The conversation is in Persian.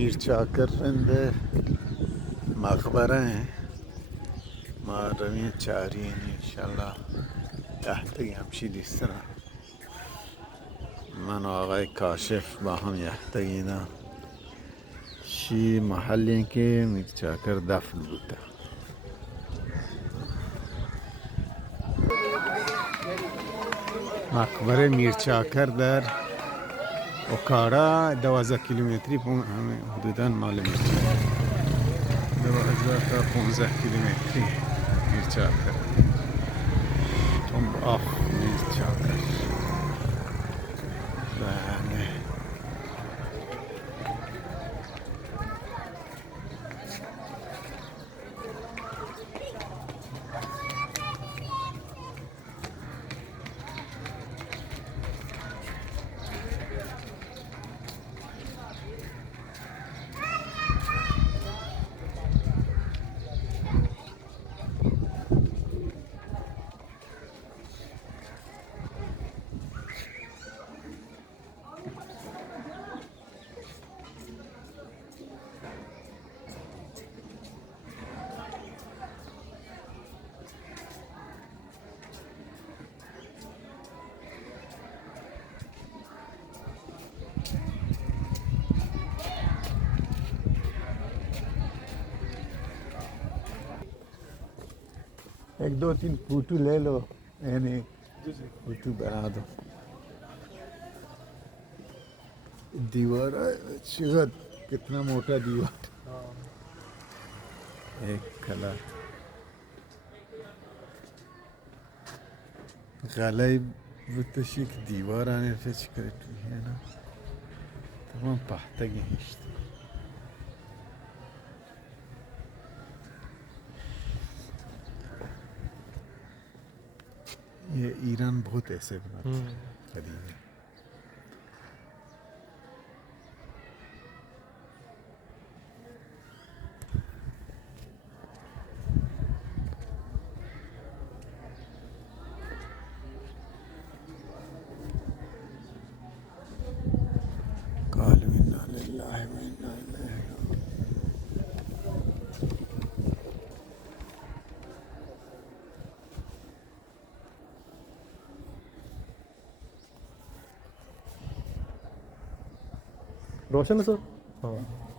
Mirçakır'ında maqbara مارمی چارین انشالله یحتاج همشی دیستنا من و آقای کاشف با هم یحتاجینا شی محلی که میرچاکر دفن بوده مقبره میرچاکر در اوکارا 12 کیلومتری حدودا مال میرچاکر 12 تا 15 کیلومتری میرچاکر Tomb of Mirçakır. بله एक दो तीन फोटो ले लो यानी फोटो बना दो दीवार शिवा कितना मोटा दीवार एक कलर غالب بتشيك ديوار أنا فكرت هنا طبعا بحتاج هشت ये ईरान बहुत ऐसे बनाते हैं कदीम قالوا إنا لله وإنا إليه रोशन है सर हाँ